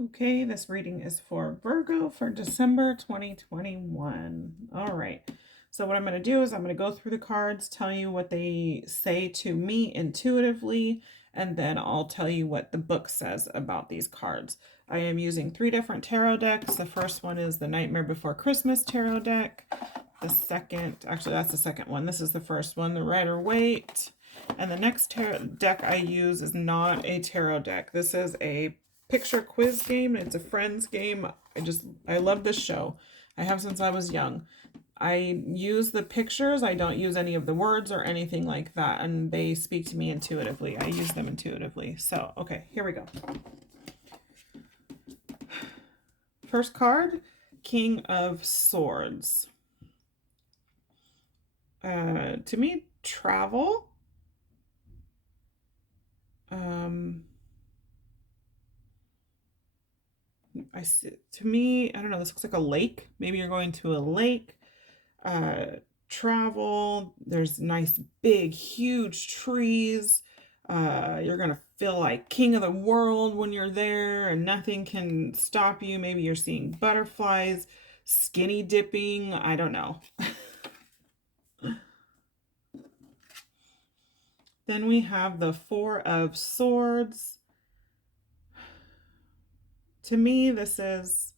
Okay, this reading is for Virgo for December 2021. All right. So what I'm going to do is I'm going to go through the cards, tell you what they say to me intuitively, and then I'll tell you what the book says about these cards. I am using 3 different tarot decks. The first one is the Nightmare Before Christmas tarot deck. The second, actually that's the second one. This is the first one, the Rider-Waite. And the next tarot deck I use is not a tarot deck. This is a picture quiz game. It's a friends game. I love this show. I have since I was young. I use the pictures. I don't use any of the words or anything like that, and they speak to me intuitively. I use them intuitively. So, okay, here we go. First card, King of Swords. To me, travel. To me, I don't know, this looks like a lake. Maybe you're going to a lake. Travel. There's nice, big, huge trees. You're gonna feel like king of the world when you're there, and nothing can stop you. Maybe you're seeing butterflies, skinny dipping. I don't know. Then we have the Four of Swords. To me, this is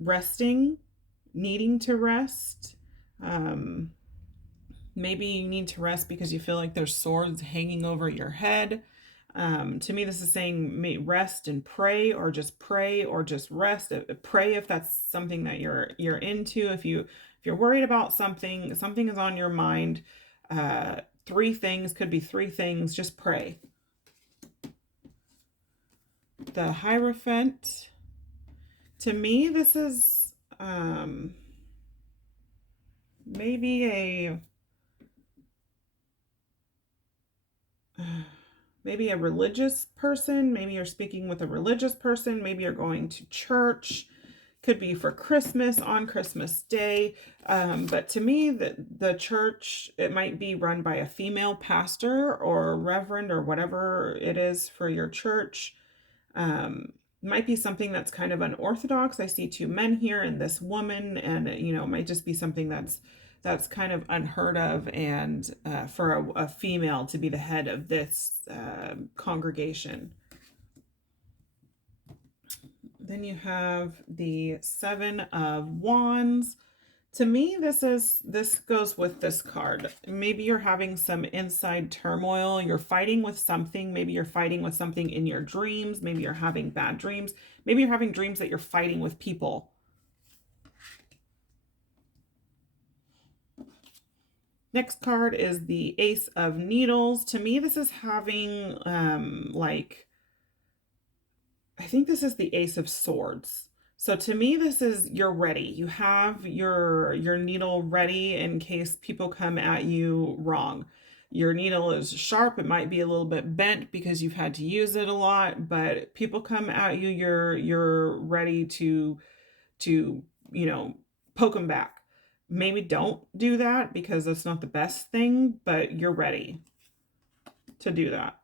resting, needing to rest. Maybe you need to rest because you feel like there's swords hanging over your head. To me, this is saying rest and pray, or just rest. Pray if that's something that you're into. If you're worried about something is on your mind. 3 things, could be 3 things. Just pray. The Hierophant. To me, this is maybe a religious person. Maybe you're speaking with a religious person. Maybe you're going to church. Could be for Christmas, on Christmas Day. But to me, the church, it might be run by a female pastor or reverend or whatever it is for your church. Might be something that's kind of unorthodox. I see 2 men here and this woman, and it might just be something that's kind of unheard of, and for a female to be the head of this congregation. Then you have the 7 of Wands. To me, this goes with this card. Maybe you're having some inside turmoil. You're fighting with something. Maybe you're fighting with something in your dreams. Maybe you're having bad dreams. Maybe you're having dreams that you're fighting with people. Next card is the Ace of Needles. To me, this is having I think this is the Ace of Swords. So to me, this is you're ready. You have your needle ready in case people come at you wrong. Your needle is sharp. It might be a little bit bent because you've had to use it a lot, but people come at you, you're ready to poke them back. Maybe don't do that because that's not the best thing, but you're ready to do that.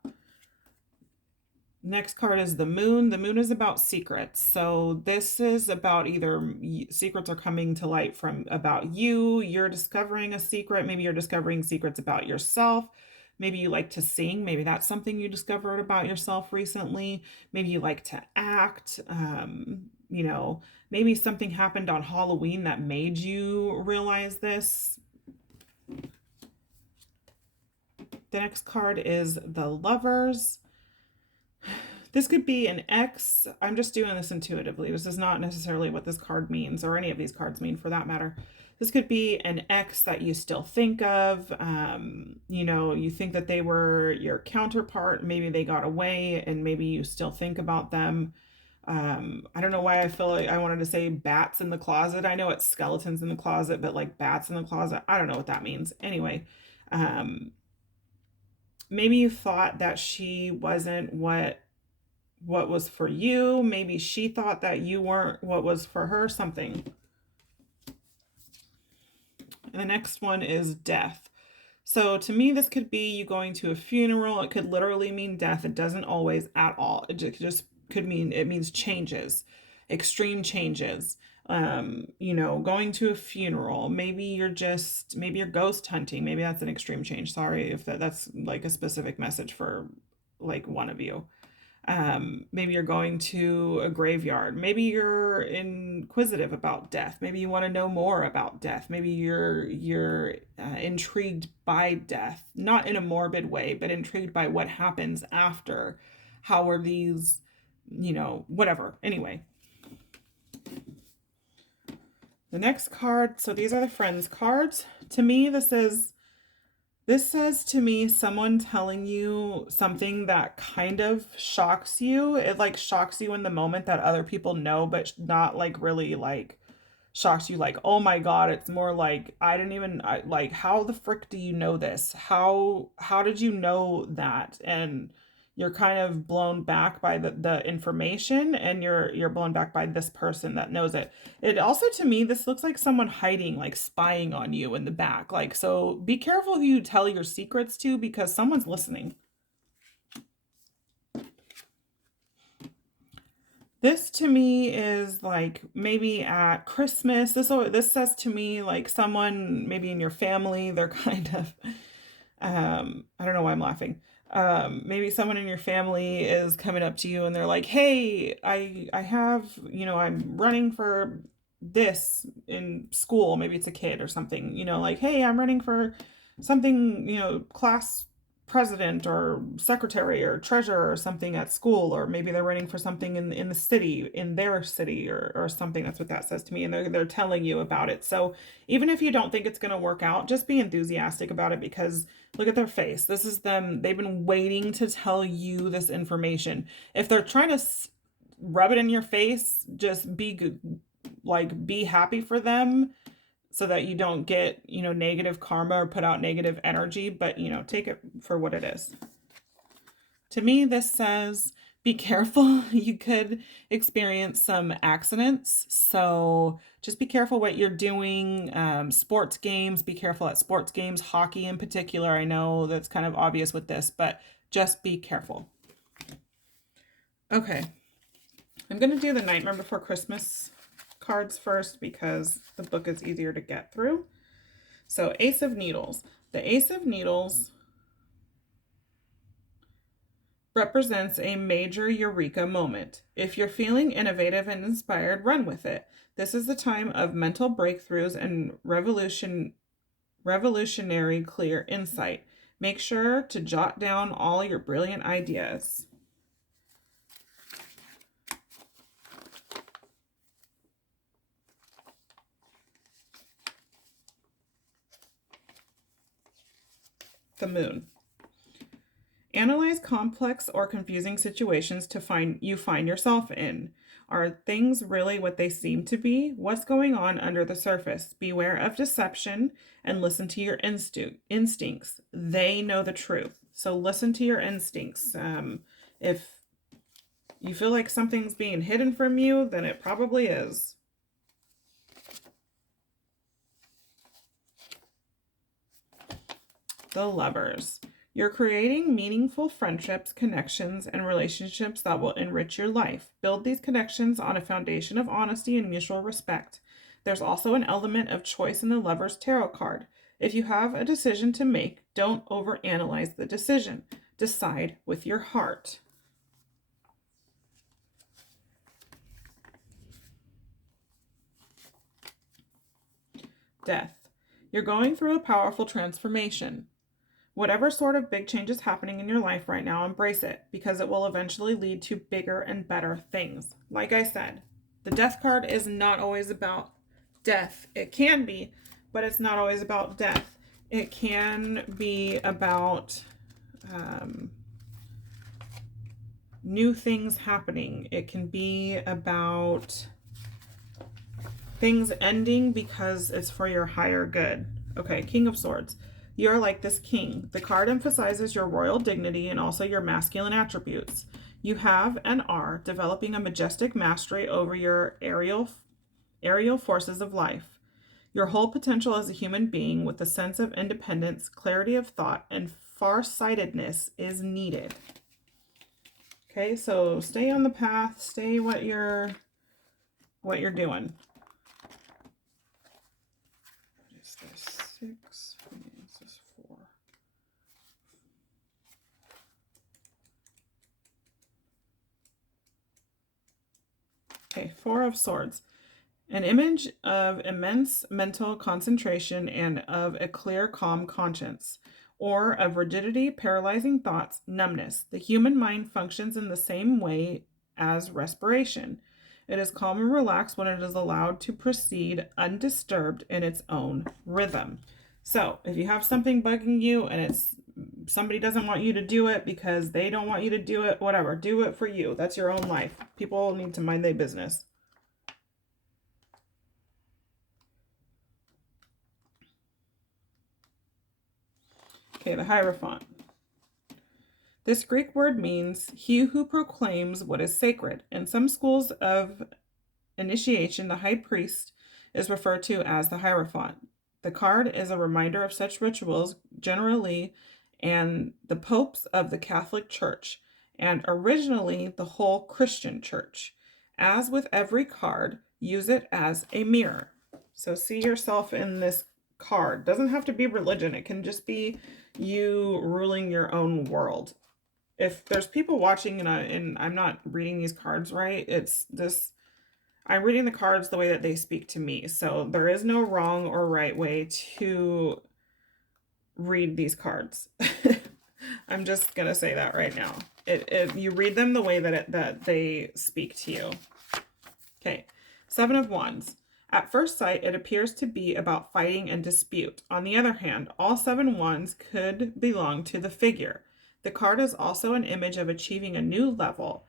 Next card is the Moon. The Moon is about secrets. So this is about either secrets are coming to light from about you, you're discovering a secret, maybe you're discovering secrets about yourself. Maybe you like to sing. Maybe that's something you discovered about yourself recently. Maybe you like to act. Maybe something happened on Halloween that made you realize this. The next card is the Lovers. This could be an ex. I'm just doing this intuitively. This is not necessarily what this card means, or any of these cards mean for that matter. This could be an ex that you still think of. You think that they were your counterpart. Maybe they got away, and maybe you still think about them. I don't know why I feel like I wanted to say bats in the closet. I know it's skeletons in the closet, but like bats in the closet, I don't know what that means. Anyway, maybe you thought that she wasn't what was for you. Maybe she thought that you weren't what was for her, something. And the next one is death. So to me, this could be you going to a funeral. It could literally mean death. It doesn't always at all. It just could mean, it means changes, extreme changes. You know, going to a funeral, maybe you're ghost hunting, maybe that's an extreme change. Sorry if that's like a specific message for like one of you. Maybe you're going to a graveyard. Maybe you're inquisitive about death. Maybe you want to know more about death. Maybe you're intrigued by death, not in a morbid way, but intrigued by what happens after. How are these, you know, whatever. Anyway, the next card. So these are the friends cards. To me, this says to me someone telling you something that kind of shocks you. It like shocks you in the moment that other people know, but not like really like shocks you like, oh my God. It's more like, like, how the frick do you know this? How did you know that? And you're kind of blown back by the information, and you're blown back by this person that knows it. It also, to me, this looks like someone hiding, like spying on you in the back. Like, so be careful who you tell your secrets to, because someone's listening. This to me is like maybe at Christmas. This says to me like someone maybe in your family, they're kind of I don't know why I'm laughing. Maybe someone in your family is coming up to you and they're like, "Hey, I have, you know, I'm running for this in school." Maybe it's a kid or something, you know, like, "Hey, I'm running for something, you know, class president or secretary or treasurer or something at school." Or maybe they're running for something in the city, in their city, or something. That's what that says to me, and they're telling you about it. So even if you don't think it's going to work out, just be enthusiastic about it, because look at their face. This is them. They've been waiting to tell you this information. If they're trying to rub it in your face, just be good, like be happy for them, so that you don't get, you know, negative karma or put out negative energy, but, you know, take it for what it is. To me, this says, be careful. You could experience some accidents. So just be careful what you're doing. Sports games, be careful at sports games, hockey in particular. I know that's kind of obvious with this, but just be careful. Okay. I'm going to do the Nightmare Before Christmas cards first, because the book is easier to get through. So Ace of Needles. The Ace of Needles represents a major eureka moment. If you're feeling innovative and inspired, run with it. This is the time of mental breakthroughs and revolutionary clear insight. Make sure to jot down all your brilliant ideas. The Moon. Analyze complex or confusing situations you find yourself in. Are things really what they seem to be? What's going on under the surface? Beware of deception and listen to your instincts. They know the truth. So listen to your instincts. If you feel like something's being hidden from you, then it probably is. The Lovers. You're creating meaningful friendships, connections, and relationships that will enrich your life. Build these connections on a foundation of honesty and mutual respect. There's also an element of choice in the Lover's Tarot card. If you have a decision to make, don't overanalyze the decision. Decide with your heart. Death. You're going through a powerful transformation. Whatever sort of big change is happening in your life right now, embrace it, because it will eventually lead to bigger and better things. Like I said, the Death card is not always about death. It can be, but it's not always about death. It can be about new things happening. It can be about things ending because it's for your higher good. Okay, King of Swords. You're like this king. The card emphasizes your royal dignity and also your masculine attributes. You have and are developing a majestic mastery over your aerial forces of life. Your whole potential as a human being with a sense of independence, clarity of thought, and farsightedness is needed. Okay, so stay on the path, stay what you're doing. What is this? 6, this is 4. Okay, 4 of Swords. An image of immense mental concentration and of a clear, calm conscience, or of rigidity, paralyzing thoughts, numbness. The human mind functions in the same way as respiration. It is calm and relaxed when it is allowed to proceed undisturbed in its own rhythm. So, if you have something bugging you and it's somebody doesn't want you to do it because they don't want you to do it, whatever, do it for you. That's your own life. People need to mind their business. Okay, the Hierophant. This Greek word means he who proclaims what is sacred. In some schools of initiation, the high priest is referred to as the Hierophant. The card is a reminder of such rituals generally and the popes of the Catholic Church and originally the whole Christian church. As with every card, use it as a mirror. So see yourself in this card. Doesn't have to be religion. It can just be you ruling your own world. If there's people watching and I'm not reading these cards right, it's this, I'm reading the cards the way that they speak to me. So there is no wrong or right way to read these cards. I'm just gonna say that right now. You read them the way that they speak to you. Okay, 7 of Wands. At first sight, it appears to be about fighting and dispute. On the other hand, all 7 wands could belong to the figure. The card is also an image of achieving a new level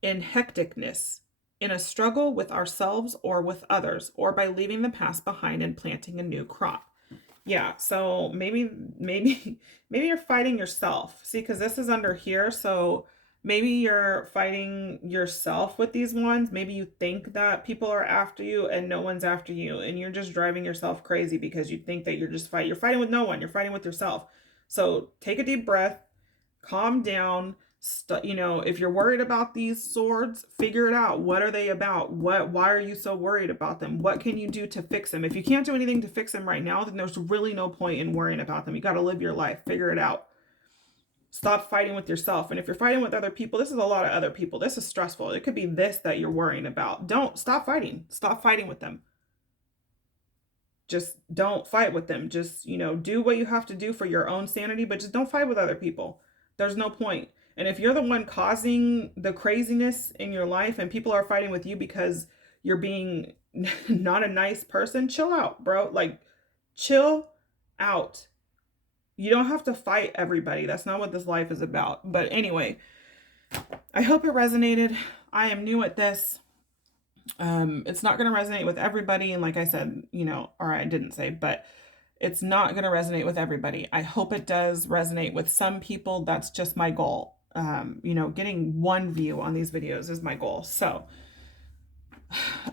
in hecticness, in a struggle with ourselves or with others, or by leaving the past behind and planting a new crop. Yeah, so maybe you're fighting yourself. See, because this is under here, so maybe you're fighting yourself with these ones. Maybe you think that people are after you and no one's after you, and you're just driving yourself crazy because you think that you're fighting with no one. You're fighting with yourself. So take a deep breath, calm down. If you're worried about these swords, figure it out. What are they about? Why are you so worried about them? What can you do to fix them? If you can't do anything to fix them right now, then there's really no point in worrying about them. You got to live your life. Figure it out. Stop fighting with yourself. And if you're fighting with other people, this is a lot of other people. This is stressful. It could be this that you're worrying about. Don't stop fighting. Stop fighting with them. Just don't fight with them. Just, do what you have to do for your own sanity, but just don't fight with other people. There's no point. And if you're the one causing the craziness in your life and people are fighting with you because you're being not a nice person, chill out, bro. Like, chill out. You don't have to fight everybody. That's not what this life is about. But anyway, I hope it resonated. I am new at this. It's not going to resonate with everybody. And like I said, or I didn't say, but it's not going to resonate with everybody. I hope it does resonate with some people. That's just my goal. Getting one view on these videos is my goal. So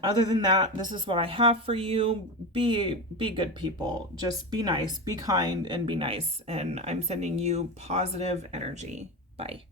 other than that, this is what I have for you. Be good people. Just be nice, be kind, and be nice. And I'm sending you positive energy. Bye.